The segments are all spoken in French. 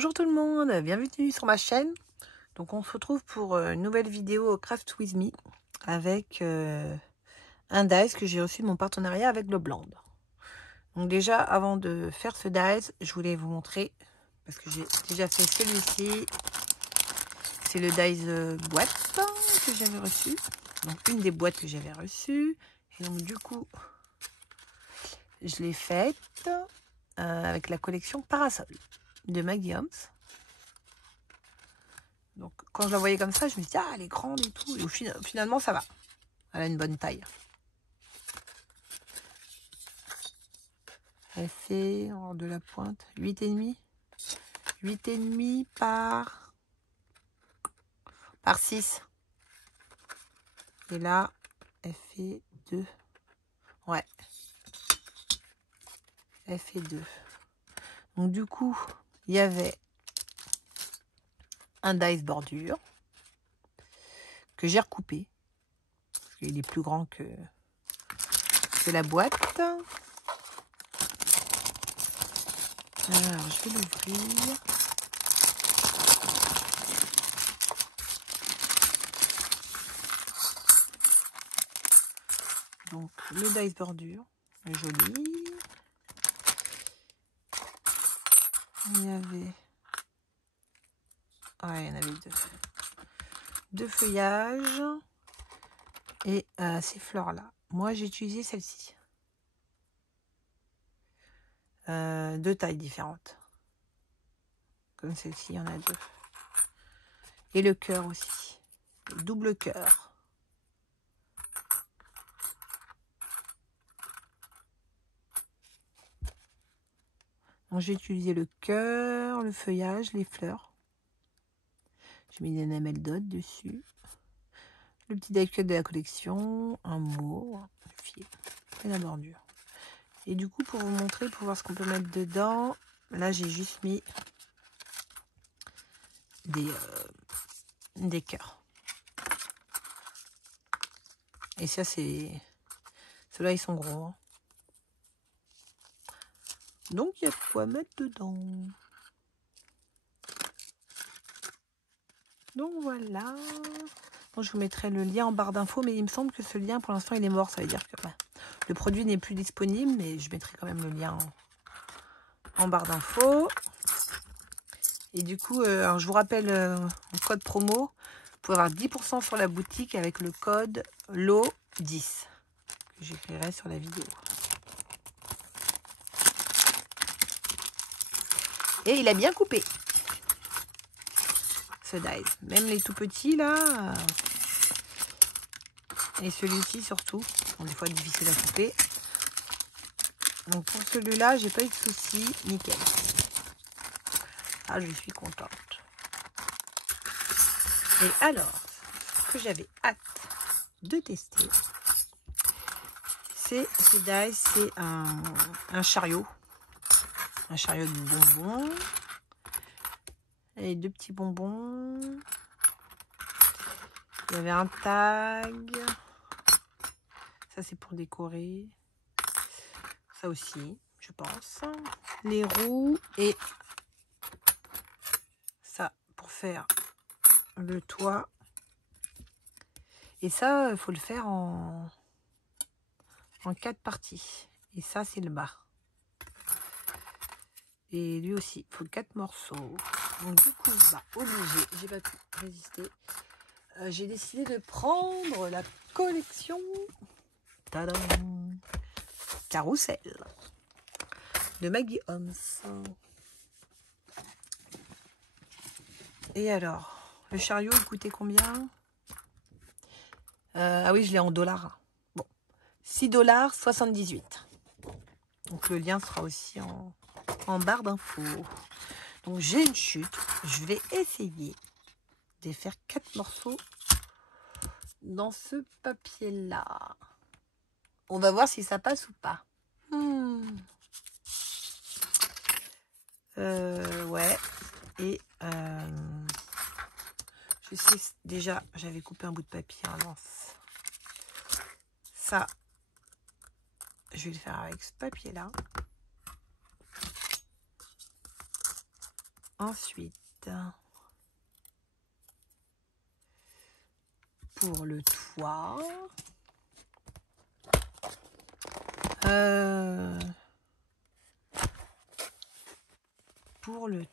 Bonjour tout le monde, bienvenue sur ma chaîne. Donc on se retrouve pour une nouvelle vidéo Craft With Me avec un dies que j'ai reçu de mon partenariat avec le Blend. Donc déjà avant de faire ce dies, je voulais vous montrer, parce que j'ai déjà fait celui-ci. C'est le dies boîte que j'avais reçu. Donc une des boîtes que j'avais reçues. Et donc du coup, je l'ai faite avec la collection Parasol de Maggie Holmes. Donc quand je la voyais comme ça, je me dis ah elle est grande et tout. Et finalement ça va. Elle a une bonne taille. Elle fait hors de la pointe 8,5. 8,5 par 6. Et là, elle fait 2. Ouais. Elle fait 2. Donc du coup, il y avait un dies bordure que j'ai recoupé. Parce qu'il est plus grand que la boîte. Alors, je vais l'ouvrir. Donc, le dies bordure, est joli. Il y avait... Ouais, il y en avait deux. Deux feuillages. Et ces fleurs-là. Moi, j'ai utilisé celle-ci. Deux tailles différentes. Comme celle-ci, il y en a deux. Et le cœur aussi. Le double cœur. Donc, j'ai utilisé le cœur, le feuillage, les fleurs. J'ai mis des enamel dot dessus. Le petit die-cut de la collection. Un mot, le fil et la bordure. Et du coup, pour vous montrer, pour voir ce qu'on peut mettre dedans, là, j'ai juste mis des cœurs. Et ça, c'est... Ceux-là, ils sont gros. Hein. Donc, il y a quoi mettre dedans. Donc, voilà. Bon, je vous mettrai le lien en barre d'infos, mais il me semble que ce lien, pour l'instant, il est mort. Ça veut dire que le produit n'est plus disponible, mais je mettrai quand même le lien en barre d'infos. Et du coup, alors je vous rappelle mon code promo. Vous pouvez avoir 10% sur la boutique avec le code LO10 que j'écrirai sur la vidéo. Et il a bien coupé ce dies. Même les tout petits là. Et celui-ci surtout. Bon, des fois difficile à couper. Donc pour celui-là, j'ai pas eu de soucis. Nickel. Ah, je suis contente. Et alors, ce que j'avais hâte de tester, c'est ce dies, c'est un chariot. Un chariot de bonbons. Et deux petits bonbons. Il y avait un tag. Ça, c'est pour décorer. Ça aussi, je pense. Les roues. Et ça, pour faire le toit. Et ça, il faut le faire en 4 parties. Et ça, c'est le bas. Et lui aussi, il faut 4 morceaux. Donc du coup, bah, obligé, j'ai pas pu résister. J'ai décidé de prendre la collection tadam, Carousel de Maggie Holmes. Et alors, le chariot, il coûtait combien? Ah oui, je l'ai en dollars. Bon, 6,78 $. Donc le lien sera aussi en barre d'infos. Donc j'ai une chute. Je vais essayer de faire 4 morceaux dans ce papier là. On va voir si ça passe ou pas. Ouais. Et je sais déjà, j'avais coupé un bout de papier avant. Ça, je vais le faire avec ce papier là. Ensuite, pour le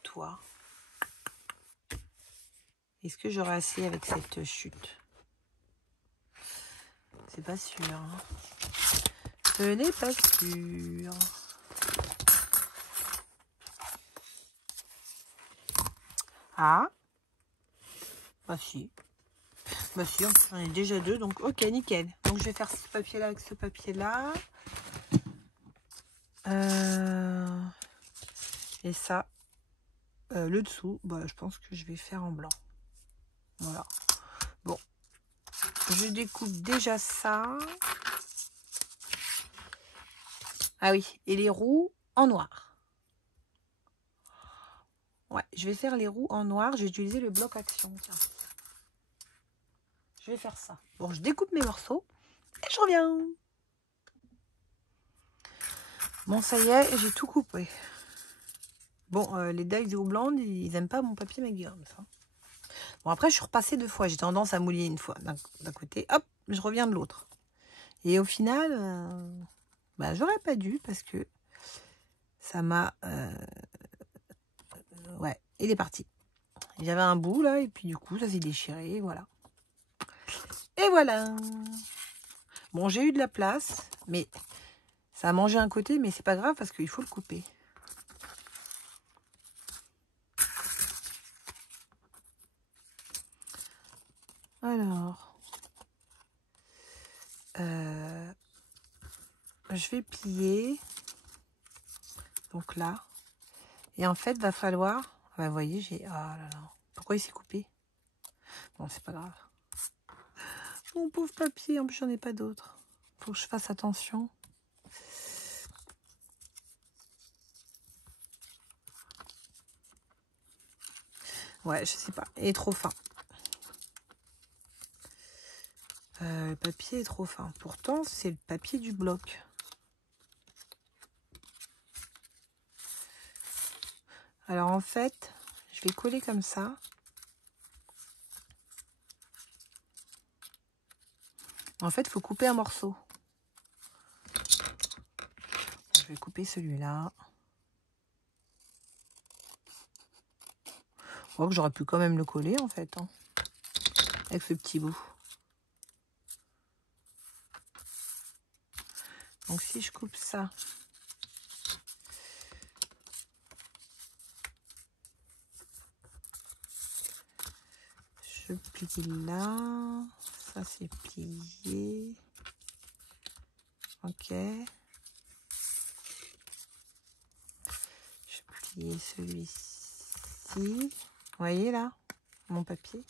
toit, est-ce que j'aurai assez avec cette chute? C'est pas sûr. Hein. Ce n'est pas sûr. Ah, bah si. Bah si, on est déjà deux, donc ok, nickel. Donc je vais faire ce papier-là avec ce papier-là. Et ça, le dessous, bah, je pense que je vais faire en blanc. Voilà. Bon, je découpe déjà ça. Ah oui, et les roues en noir. Ouais, je vais faire les roues en noir. J'ai utilisé le bloc action. Tiens. Je vais faire ça. Bon, je découpe mes morceaux et je reviens. Bon, ça y est, j'ai tout coupé. Bon, les Dies Blanc, ils aiment pas mon papier McGurms. Hein. Bon, après, je suis repassée 2 fois. J'ai tendance à mouiller une fois d'un côté. Hop, je reviens de l'autre. Et au final, bah, j'aurais pas dû parce que ça m'a... ouais, il est parti. J'avais un bout là et puis du coup, ça s'est déchiré. Voilà. Et voilà. Bon, j'ai eu de la place, mais ça a mangé un côté, mais c'est pas grave parce qu'il faut le couper. Alors, je vais plier. Donc là. Et en fait, va falloir... Bah, vous voyez, j'ai... Ah là là. Pourquoi il s'est coupé? Bon, c'est pas grave. Mon pauvre papier, en plus, j'en ai pas d'autres. Faut que je fasse attention. Ouais, je sais pas. Il est trop fin. Le papier est trop fin. Pourtant, c'est le papier du bloc. Alors, en fait, je vais coller comme ça. En fait, il faut couper un morceau. Je vais couper celui-là. Je crois que j'aurais pu quand même le coller, en fait. Hein, avec ce petit bout. Donc, si je coupe ça... Je plie là. Ça, c'est plié. Ok. Je plie celui-ci. Vous voyez là, mon papier.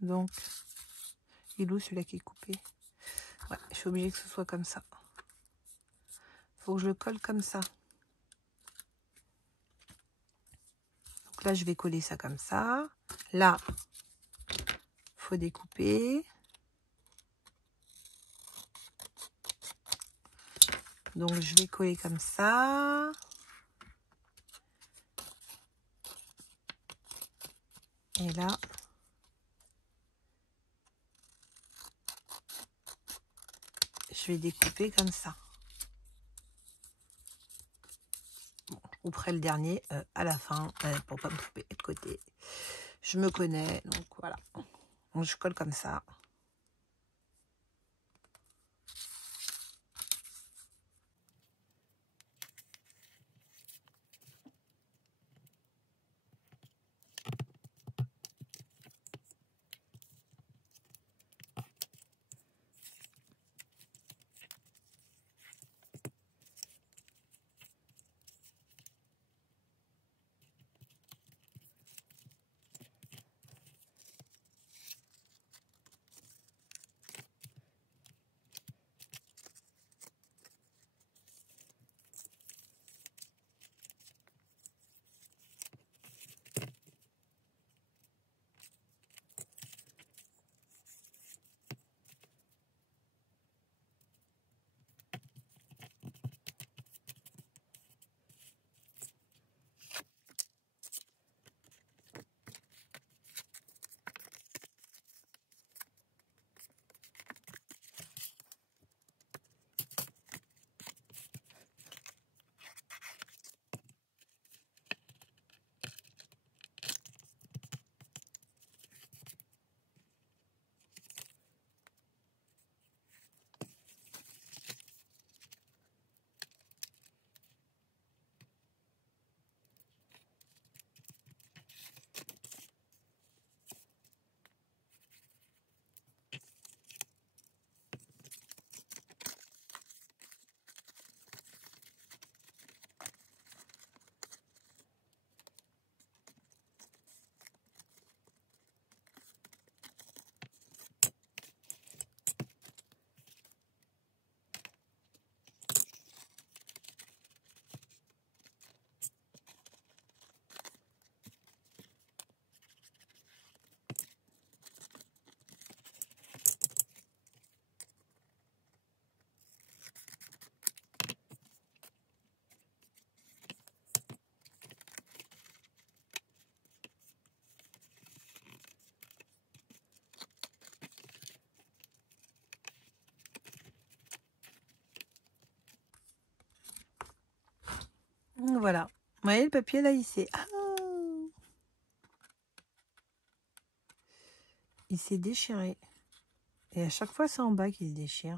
Donc, il est où celui-là qui est coupé? Ouais, je suis obligée que ce soit comme ça. Faut que je le colle comme ça. Donc là, je vais coller ça comme ça. Là, faut découper. Donc, je vais coller comme ça. Et là, je vais découper comme ça. Bon, je couperai le dernier à la fin pour pas me tromper de côté. Je me connais, donc voilà. Donc, je colle comme ça. Voilà. Vous voyez le papier là, il s'est déchiré. Et à chaque fois, c'est en bas qu'il se déchire.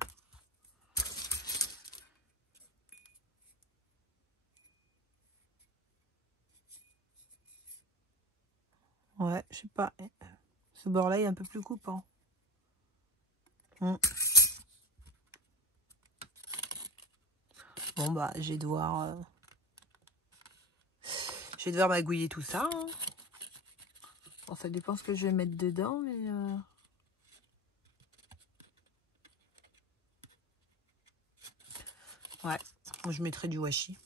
Ouais, je sais pas. Ce bord-là est un peu plus coupant. Bon, bah, je vais devoir magouiller tout ça. Hein. Bon, ça dépend ce que je vais mettre dedans, mais... Ouais, moi je mettrai du washi.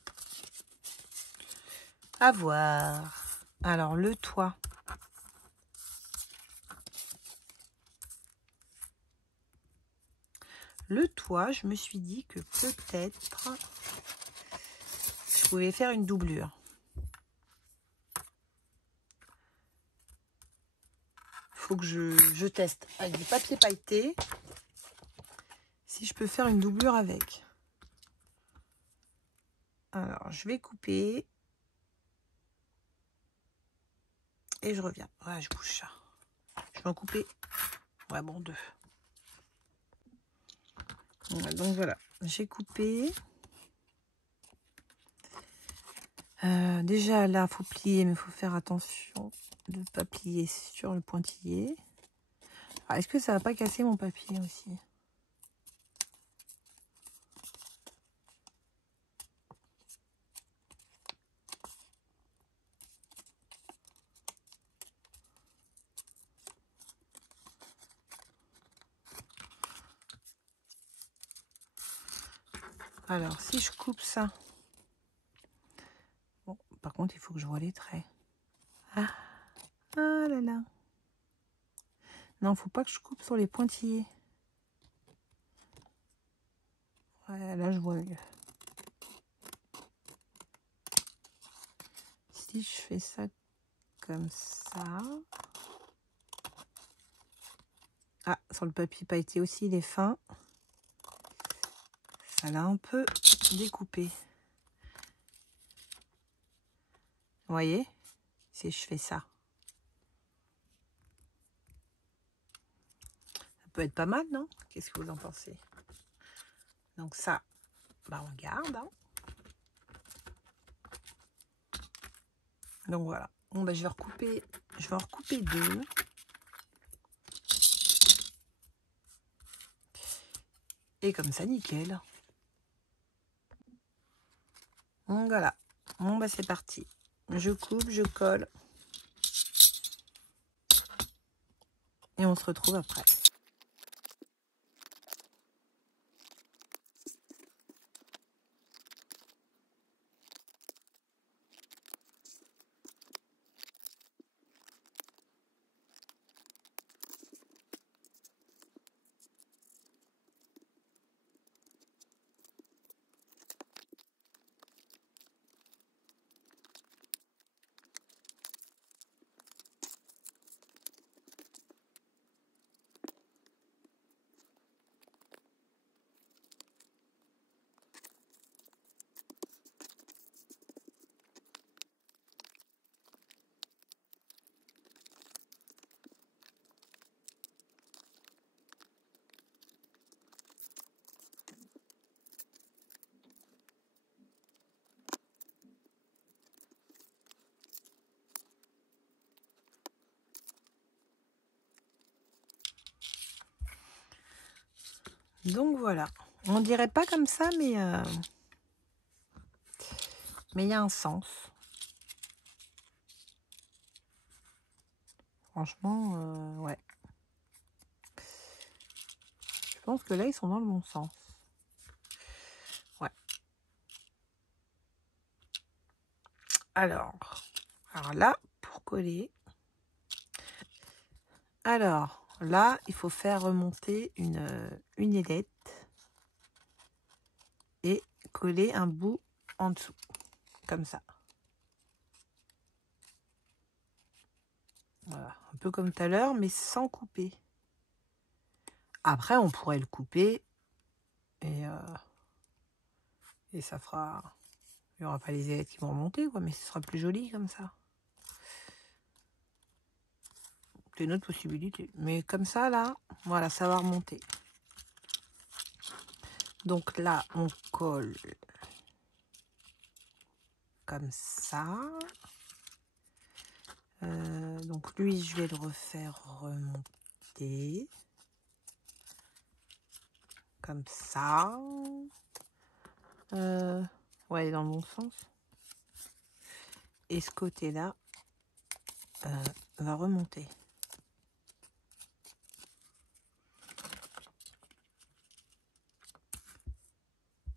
À voir. Alors, le toit. Le toit, je me suis dit que peut-être je pouvais faire une doublure. Faut que je teste avec du papier pailleté si je peux faire une doublure avec. Alors, je vais couper. Et je reviens. Ouais, je bouge ça. Je vais en couper. Ouais, bon, 2. Ouais, donc voilà, j'ai coupé. Déjà là, faut plier, mais il faut faire attention de ne pas plier sur le pointillé. Est-ce que ça va pas casser mon papier aussi? Alors, si je coupe ça... Bon, par contre, il faut que je vois les traits. Ah là là. Non, faut pas que je coupe sur les pointillés. Ouais, là, je vois mieux. Si je fais ça comme ça... Ah, sur le papier pailleté aussi, il est fin. Ça l'a un peu découpé. Vous voyez? Si je fais ça. Ça peut être pas mal, non? Qu'est-ce que vous en pensez? Donc ça, bah on garde. Hein. Donc voilà. Bon, bah je vais en recouper 2. Et comme ça, nickel. Donc voilà. Bon, bah c'est parti. Je coupe, je colle. Et on se retrouve après. Donc voilà. On dirait pas comme ça, mais il y a un sens. Franchement, ouais. Je pense que là, ils sont dans le bon sens. Ouais. Alors là, pour coller. Alors là, il faut faire remonter une ailette et coller un bout en dessous, comme ça. Voilà, un peu comme tout à l'heure, mais sans couper. Après, on pourrait le couper et ça fera Il n'y aura pas les ailettes qui vont remonter, quoi, mais ce sera plus joli comme ça. C'est une autre possibilité. Mais comme ça, là, voilà, ça va remonter. Donc là, on colle comme ça. Donc lui, je vais le refaire remonter. Comme ça. Ouais, dans le bon sens. Et ce côté-là va remonter.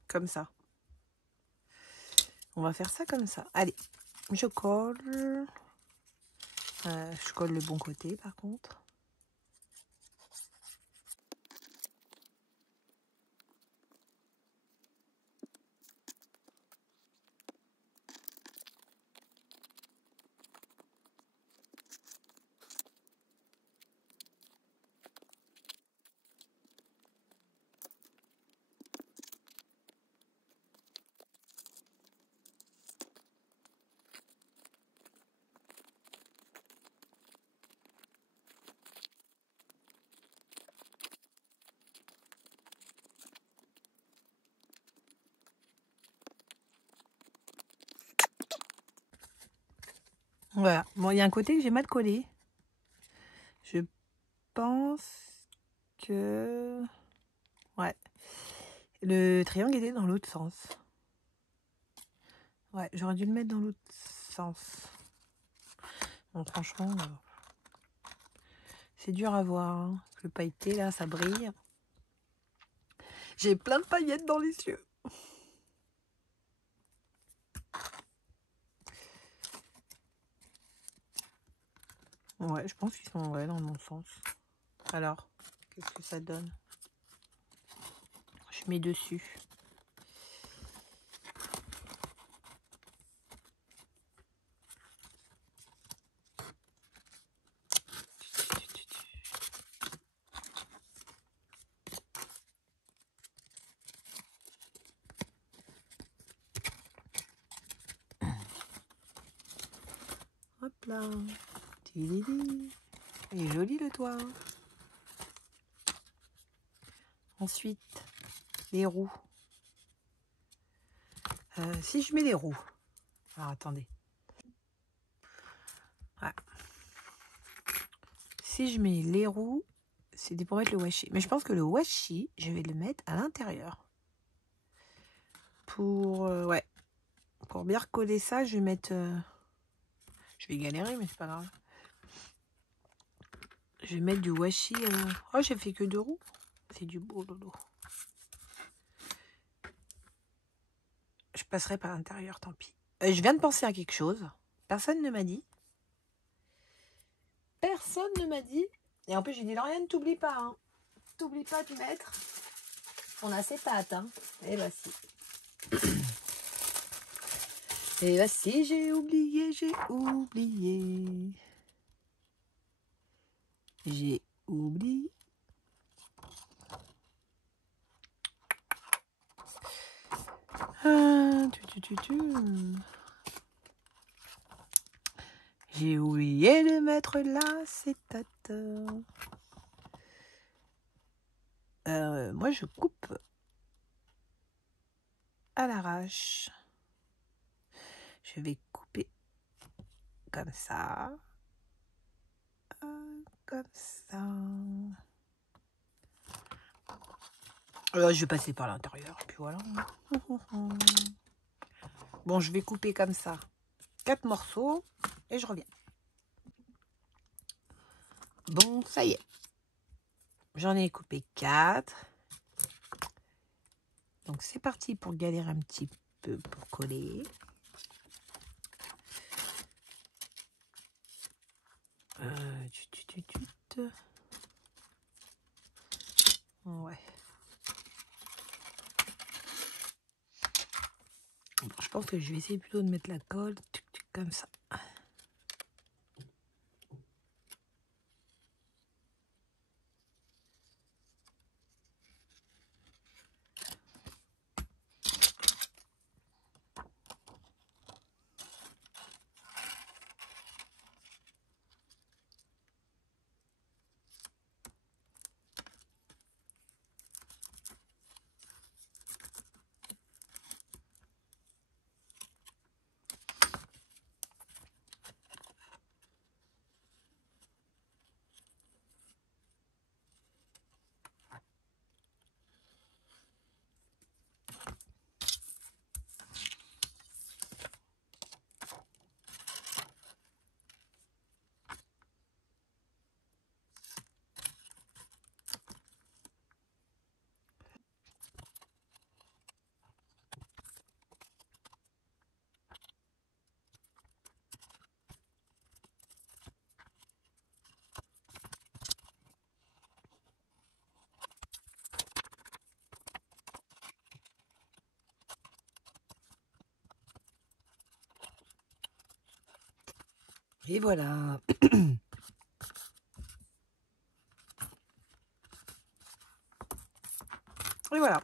Comme ça. On va faire ça comme ça. Allez, je colle. Je colle le bon côté par contre. Voilà. Bon, il y a un côté que j'ai mal collé. Je pense que... Ouais. Le triangle était dans l'autre sens. Ouais, j'aurais dû le mettre dans l'autre sens. Bon, franchement, c'est dur à voir. Hein. Le pailleté, là, ça brille. J'ai plein de paillettes dans les yeux. Ouais, je pense qu'ils sont dans le bon sens. Alors, qu'est-ce que ça donne? Je mets dessus. Hop là. Il est joli le toit. Ensuite, les roues. Si je mets les roues. Alors attendez. Ouais. Si je mets les roues, c'était pour mettre le washi. Mais je pense que le washi, je vais le mettre à l'intérieur. Pour pour bien recoller ça, je vais mettre... je vais galérer, mais c'est pas grave. Je vais mettre du washi. Oh, j'ai fait que 2 roues. C'est du beau lolo. Je passerai par l'intérieur, tant pis. Je viens de penser à quelque chose. Personne ne m'a dit. Personne ne m'a dit. Et en plus, j'ai dit, Lauriane, t'oublies pas. Hein. T'oublies pas de mettre. On a ses pattes. Hein. Et bah si. Et bah si, j'ai oublié. J'ai oublié. J'ai oublié de mettre l'acétate. Moi, je coupe à l'arrache. Je vais couper comme ça. Comme ça. Je vais passer par l'intérieur. Puis voilà. Bon, je vais couper comme ça 4 morceaux et je reviens. Bon, ça y est. J'en ai coupé 4. Donc, c'est parti pour galérer un petit peu pour coller. Ouais. Bon, je pense que je vais essayer plutôt de mettre la colle comme ça. Et voilà. Et voilà.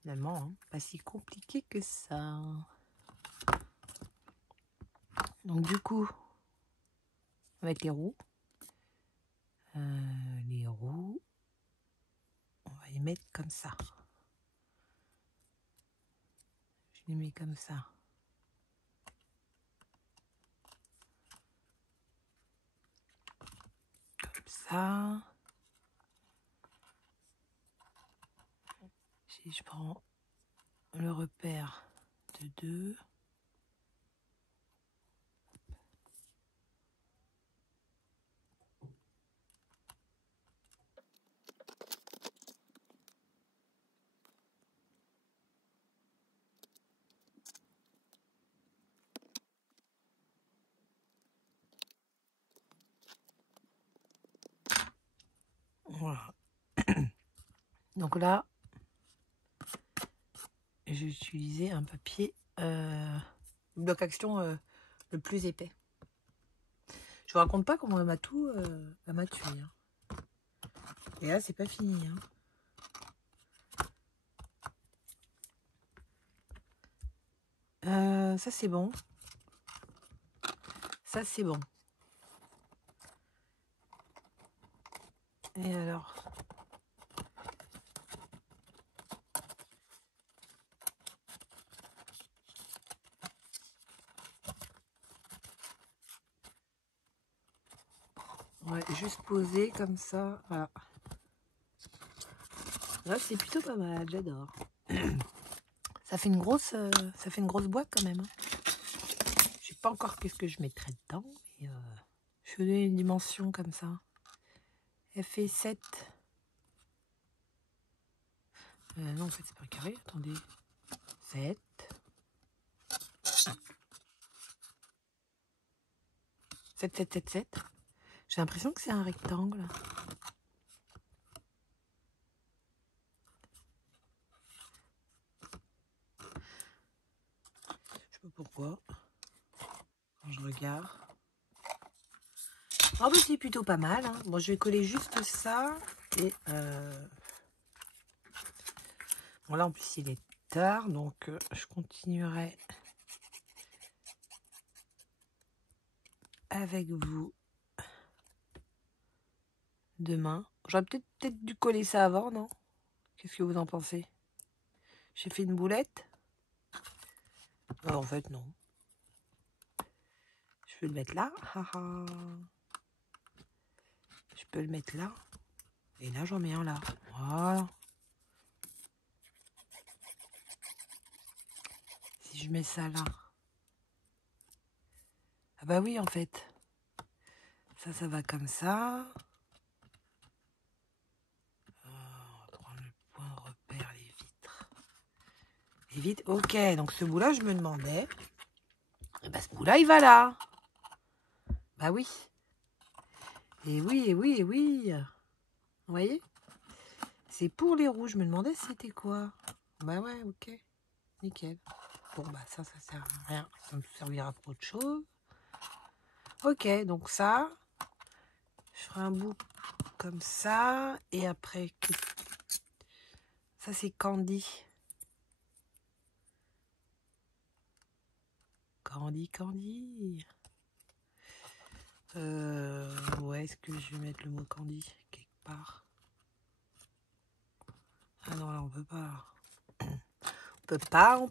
Finalement, hein, pas si compliqué que ça. Donc du coup, avec les roues, on va les mettre comme ça. Je les mets comme ça. Comme ça. Si je prends le repère de 2. Voilà. Donc là, j'ai utilisé un papier bloc action le plus épais. Je vous raconte pas comment elle m'a tout tué. Hein. Et là, c'est pas fini. Hein. Ça, c'est bon. Ça, c'est bon. Et alors? Ouais, juste poser comme ça. Voilà. Là, c'est plutôt pas mal. J'adore. Ça fait une grosse boîte quand même. Hein. Je sais pas encore qu'est-ce que je mettrai dedans. Mais je faisais une dimension comme ça. Elle fait 7. Non, en fait, c'est pas un carré. Attendez. 7. 7, 7, 7, 7. J'ai l'impression que c'est un rectangle. Je sais pas pourquoi. Quand je regarde. Ah bah c'est plutôt pas mal. Hein. Bon, je vais coller juste ça. Et bon là en plus il est tard. Donc je continuerai avec vous demain. J'aurais peut-être dû coller ça avant, non? Qu'est-ce que vous en pensez? J'ai fait une boulette? En fait, non. Je peux le mettre là. Je peux le mettre là. Et là, j'en mets un là. Voilà. Si je mets ça là. Ah bah oui, en fait. Ça va comme ça. On va prendre le point de repère, les vitres. Les vitres, ok. Donc ce bout-là, je me demandais. Et bah ce bout-là, il va là. Bah oui. Et oui, et oui, et oui. Vous voyez? C'est pour les rouges. Je me demandais c'était quoi. Bah ouais, ok. Nickel. Bon, bah ça sert à rien. Ça me servira pour autre chose. Ok, donc ça, je ferai un bout comme ça. Et après, ça c'est Candy. Candy. Où est-ce que je vais mettre le mot Candy? Quelque part. Ah non, là on peut pas. On peut pas. On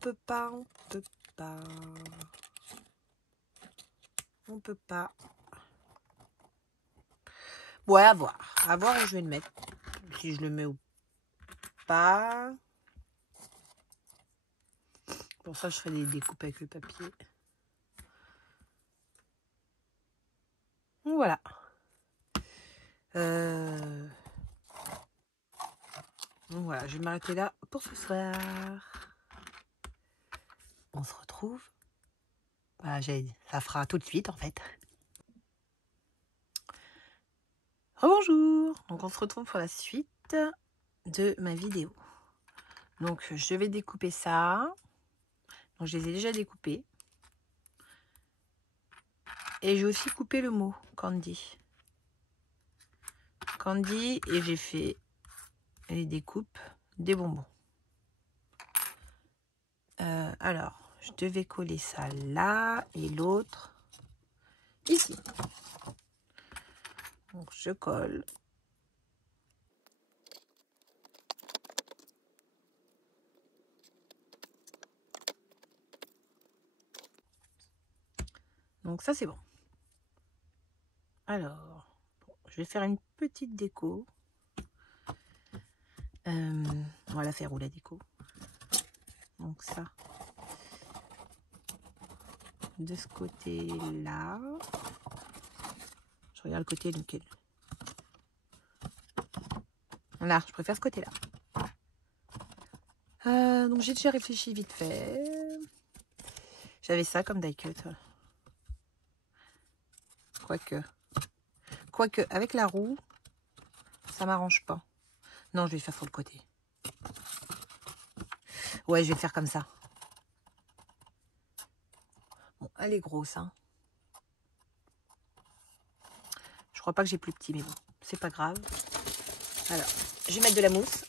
peut pas. Ouais, à voir. À voir où je vais le mettre. Si je le mets ou pas. Pour ça, je ferai des découpes avec le papier. Donc, voilà. Donc voilà, je vais m'arrêter là pour ce soir. On se retrouve. Bah, ça fera tout de suite en fait. Bonjour. Donc on se retrouve pour la suite de ma vidéo. Donc je vais découper ça. Donc je les ai déjà découpés. Et j'ai aussi coupé le mot Candy. Candy, et j'ai fait les découpes des bonbons. Alors, je devais coller ça là et l'autre ici. Donc, je colle. Donc, ça, c'est bon. Alors, bon, je vais faire une petite déco. On va la faire où la déco? Donc, ça. De ce côté-là. Je regarde le côté lequel. Là, je préfère ce côté-là. Donc j'ai déjà réfléchi vite fait. J'avais ça comme die cut. Quoique, avec la roue, ça m'arrange pas. Non, je vais faire sur le côté. Ouais, je vais faire comme ça. Bon, elle est grosse, hein. Je crois pas que j'ai plus petit, mais bon, c'est pas grave. Alors, je vais mettre de la mousse.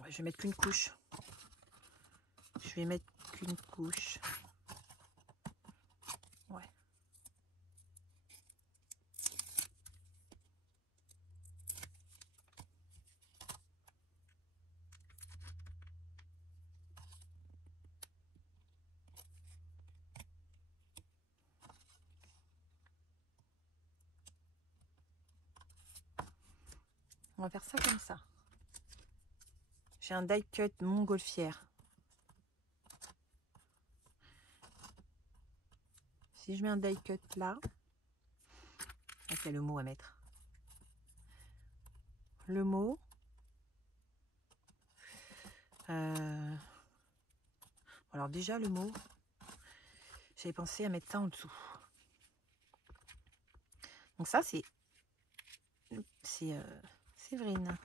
Ouais, je vais mettre qu'une couche. Je vais mettre qu'une couche. Ouais. On va faire ça comme ça. J'ai un die cut montgolfière. Si je mets un die cut là, il y a le mot à mettre. Le mot. Alors déjà le mot, j'avais pensé à mettre ça en dessous. Donc ça c'est Séverine.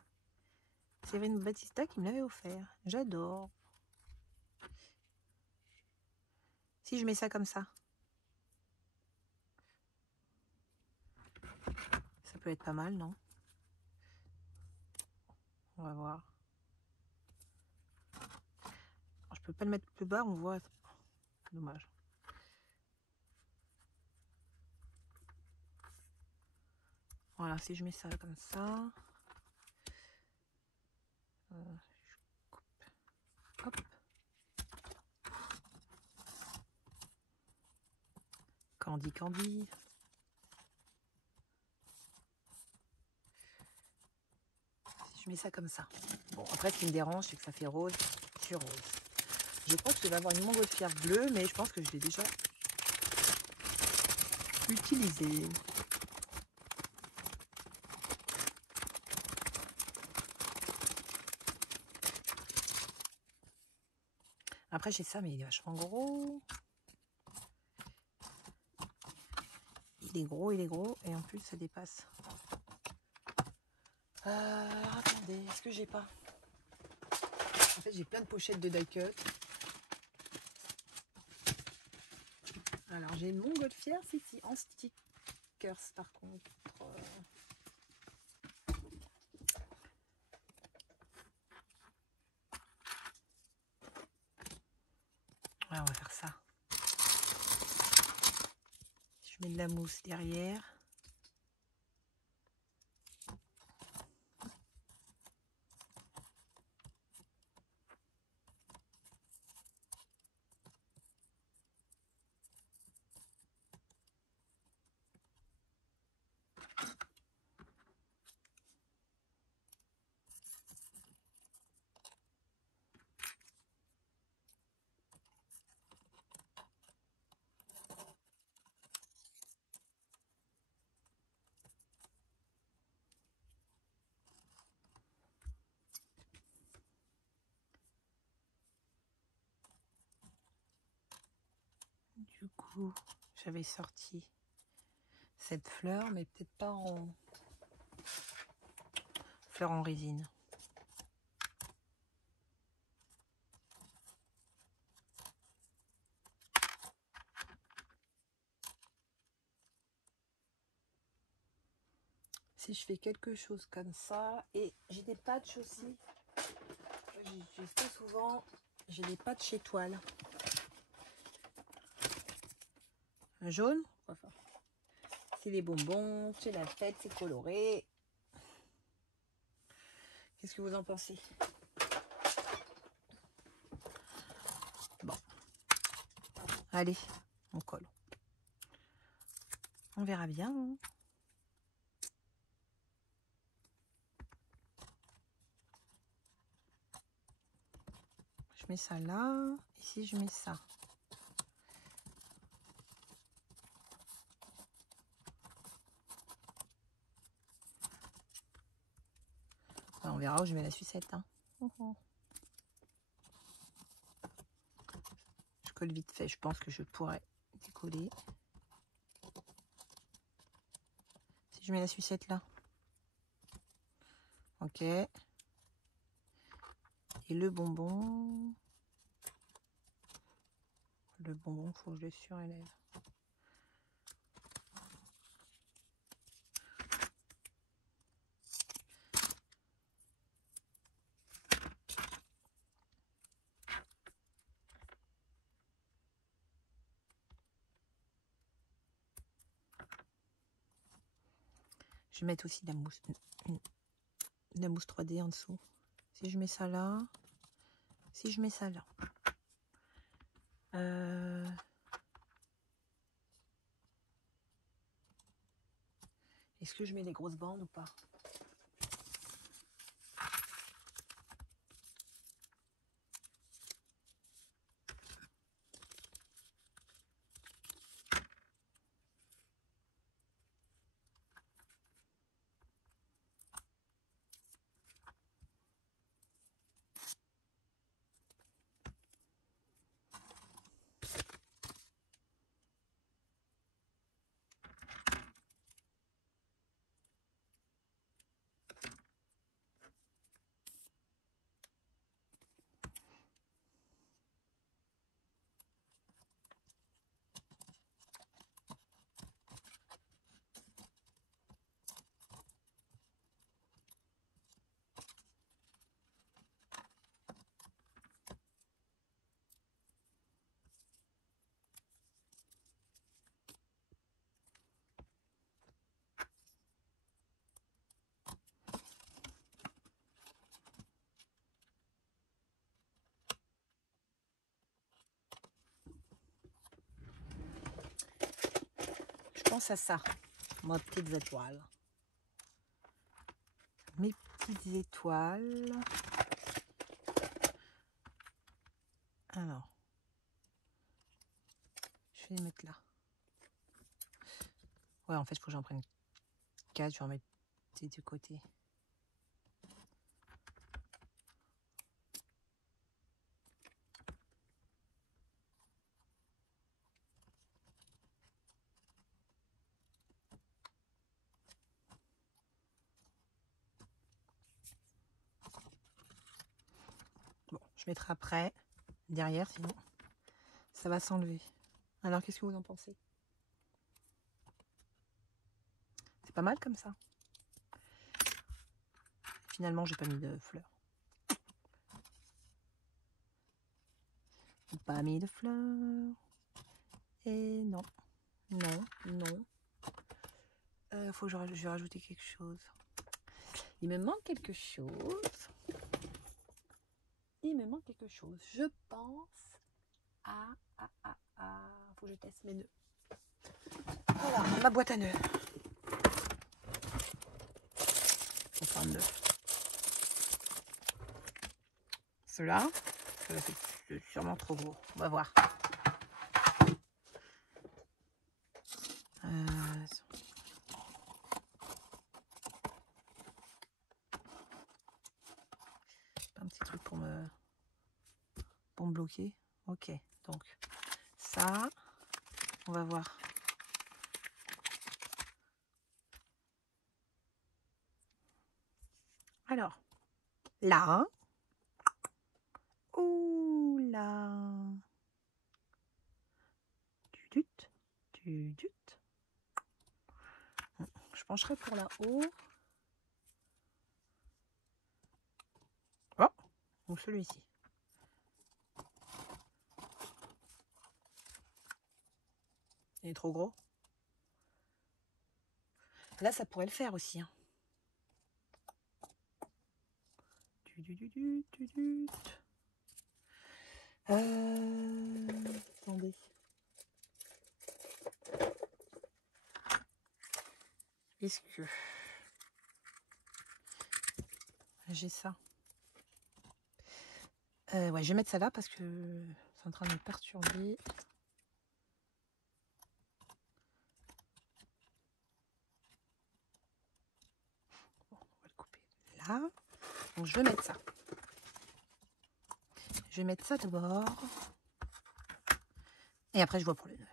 Séverine Battista qui me l'avait offert. J'adore. Si je mets ça comme ça, ça peut être pas mal, non? On va voir. Alors, je peux pas le mettre plus bas, on voit. Dommage. Voilà, si je mets ça comme ça. Je coupe. Hop. Candy, Candy. Si je mets ça comme ça. Bon, après, ce qui me dérange, c'est que ça fait rose sur rose. Je crois que je vais avoir une montgolfière bleue, mais je pense que je l'ai déjà utilisée. Après, j'ai ça, mais il est vachement gros. Il est gros, et en plus, ça dépasse. Attendez, est-ce que j'ai pas? En fait, j'ai plein de pochettes de die cut. Alors, j'ai une montgolfière, c'est ici, en stickers, par contre. Ouais, on va faire ça. Je mets de la mousse derrière. où j'avais sorti cette fleur, mais peut-être pas en fleur en résine. Si je fais quelque chose comme ça, et j'ai des patchs aussi, j'utilise pas souvent, j'ai des patchs étoiles. Un jaune, enfin, c'est les bonbons, c'est la fête, c'est coloré. Qu'est-ce que vous en pensez? Bon, allez, on colle. On verra bien. Hein. Je mets ça là, ici je mets ça. Enfin, on verra où je mets la sucette. Hein. Je colle vite fait, je pense que je pourrais décoller. Si je mets la sucette là. Ok. Et le bonbon. Le bonbon, faut que je le surélève. Je vais mettre aussi de la mousse 3D en dessous. Si je mets ça là. Si je mets ça là. Est-ce que je mets les grosses bandes ou pas? Je pense à ça. Mes petites étoiles. Mes petites étoiles. Alors. Je vais les mettre là. Ouais, en fait, il faut que j'en prenne 4. Je vais en mettre des deux côtés. Bon, je mettrai après, derrière, sinon ça va s'enlever. Alors, qu'est-ce que vous en pensez? C'est pas mal comme ça. Finalement, j'ai pas mis de fleurs. Pas mis de fleurs. Et non. Non, non. Faut que je vais rajouter quelque chose. Il me manque quelque chose. Il me manque quelque chose. Je pense à... Faut que je teste mes nœuds. Voilà, ma boîte à nœuds. Faut faire un nœud. Cela c'est sûrement trop gros. On va voir. Un petit truc pour me bloquer. Ok, donc ça, On va voir. Alors, là. Ouh là. Tudut, tudut. Je pencherai pour là-haut. Oh, ou celui-ci. Il est trop gros. Là, ça pourrait le faire aussi. Hein. Attendez. Est-ce que j'ai ça? Ouais, je vais mettre ça là parce que c'est en train de me perturber. Bon, on va le couper là. Donc je vais mettre ça. Je vais mettre ça d'abord. Et après, je vois pour le nœud.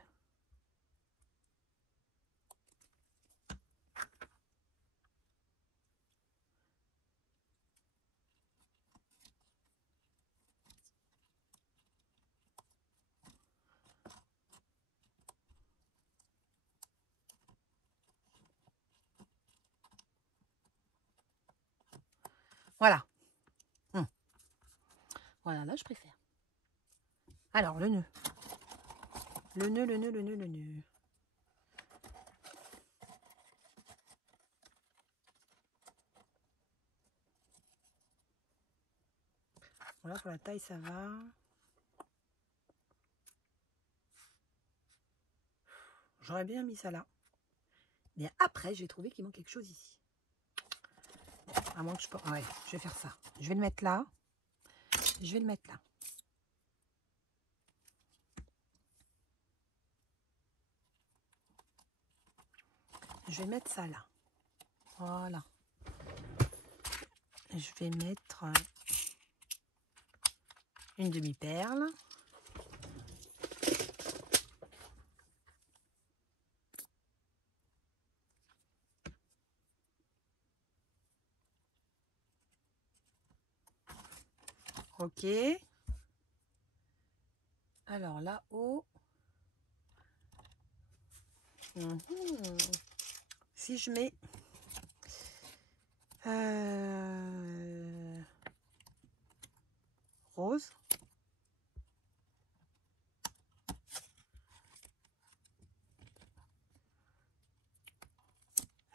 Voilà. Voilà, là, je préfère. Alors, le nœud. Le nœud, le nœud, le nœud, le nœud. Voilà, pour la taille, ça va. J'aurais bien mis ça là. Mais après, j'ai trouvé qu'il manque quelque chose ici. À moins que je peux... Ouais, je vais faire ça. Je vais le mettre là. Je vais le mettre là. Je vais mettre ça là. Voilà. Je vais mettre une demi-perle. Ok. Alors là-haut. Si je mets rose.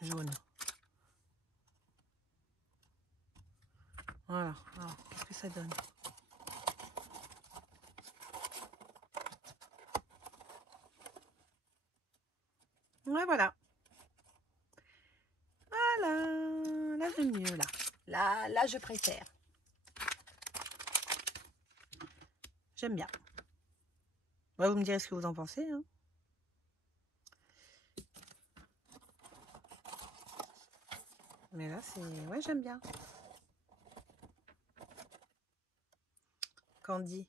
Jaune. Voilà. Alors, qu'est-ce que ça donne? Ouais, voilà. Voilà. Là, j'aime mieux, là. Là, je préfère. J'aime bien. Ouais, vous me direz ce que vous en pensez. Hein. Mais là, c'est... Ouais, j'aime bien. Candy.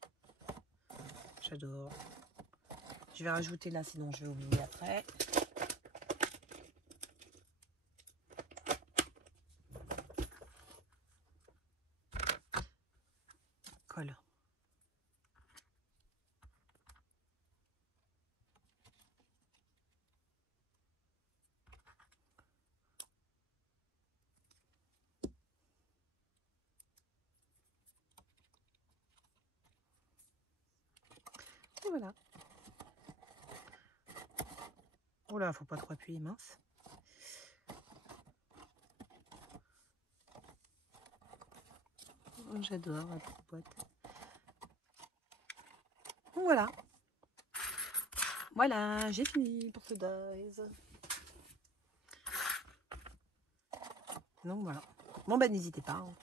J'adore. Je vais rajouter là, sinon je vais oublier après. Colle. Et voilà. Oh là, faut pas trop appuyer, mince. Oh, j'adore la petite boîte. Voilà. Voilà, j'ai fini pour ce dies. Donc voilà. Bon ben n'hésitez pas. Hein.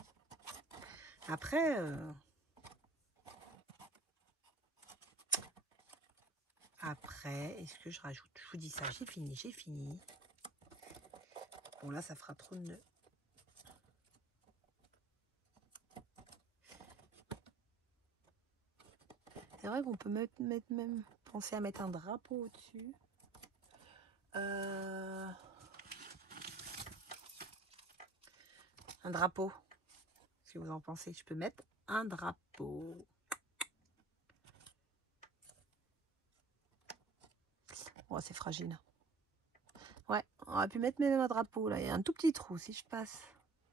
Après, est-ce que je rajoute? Je vous dis ça, j'ai fini, j'ai fini. Bon là, ça fera trop de nœuds. C'est vrai qu'on peut mettre même penser à mettre un drapeau au-dessus. Un drapeau. Si vous en pensez, je peux mettre un drapeau. Oh, c'est fragile. Ouais, on aurait pu mettre même un drapeau là. Il y a un tout petit trou si je passe.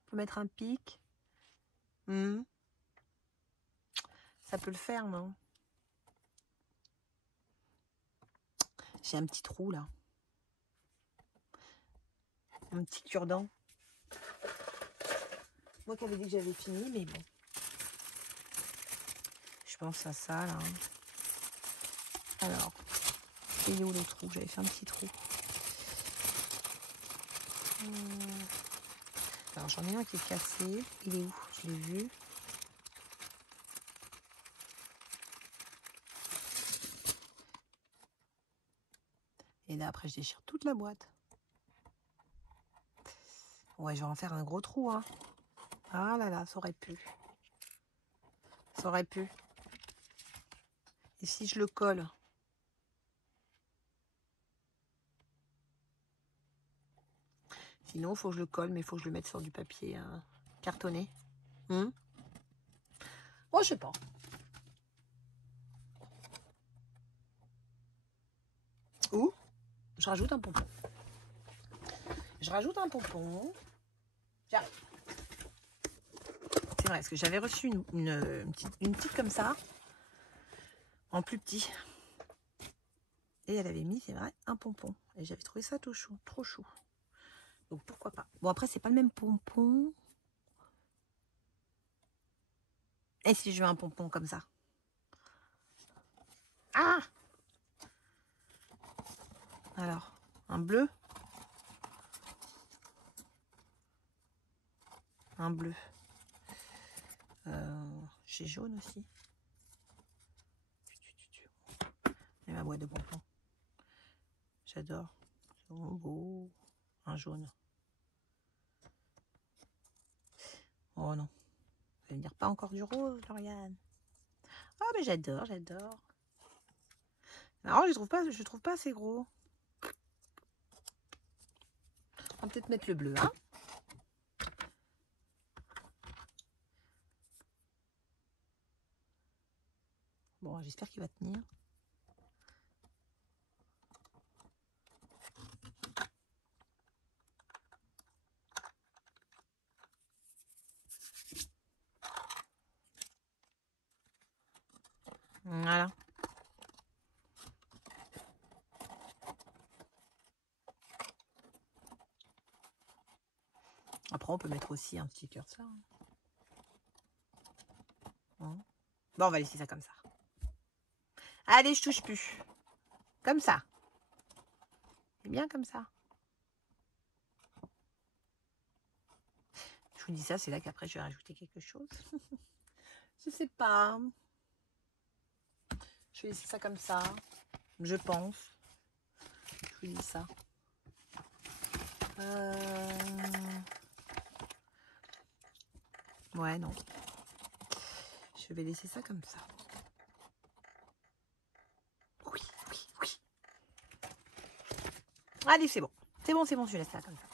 On peut mettre un pic. Ça peut le faire, non? J'ai un petit trou là. Un petit cure-dent. Moi qui avais dit que j'avais fini, mais bon. Je pense à ça là. Alors, il est où le trou? J'avais fait un petit trou. Alors j'en ai un qui est cassé. Il est où? Je l'ai vu. Et là après je déchire toute la boîte. Ouais, je vais en faire un gros trou, hein. Ah là là, ça aurait pu. Ça aurait pu. Et si je le colle? Sinon, il faut que je le colle, mais il faut que je le mette sur du papier cartonné. Oh, je sais pas. Ou je rajoute un pompon. Je rajoute un pompon. J'arrive. C'est vrai, parce que j'avais reçu une petite comme ça, en plus petit. Et elle avait mis, c'est vrai, un pompon. Et j'avais trouvé ça tout chou, trop chou. Donc pourquoi pas. Bon, après, c'est pas le même pompon. Et si je veux un pompon comme ça? Ah! Alors, un bleu. Un bleu. J'ai jaune aussi. Et ma boîte de pompons. J'adore. C'est beau. Un jaune. Oh non. Vous allez me dire pas encore du rose, Lauriane. Ah, mais j'adore, j'adore. Alors, je trouve pas assez gros. On va peut-être mettre le bleu, hein. Bon, j'espère qu'il va tenir. Voilà. Après, on peut mettre aussi un sticker de ça. Bon, on va laisser ça comme ça. Allez, je touche plus. Comme ça. C'est bien comme ça. Je vous dis ça, c'est là qu'après, je vais rajouter quelque chose. Je sais pas. Je vais laisser ça comme ça. Je pense. Je vous dis ça. Ouais, non. Je vais laisser ça comme ça. Oui, oui, oui. Allez, c'est bon. C'est bon, je laisse ça comme ça.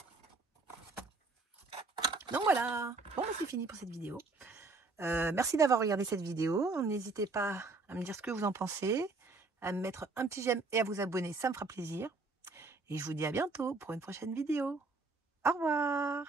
Donc voilà. Bon, c'est fini pour cette vidéo. Merci d'avoir regardé cette vidéo. N'hésitez pas à me dire ce que vous en pensez, à me mettre un petit j'aime et à vous abonner, ça me fera plaisir. Et je vous dis à bientôt pour une prochaine vidéo. Au revoir.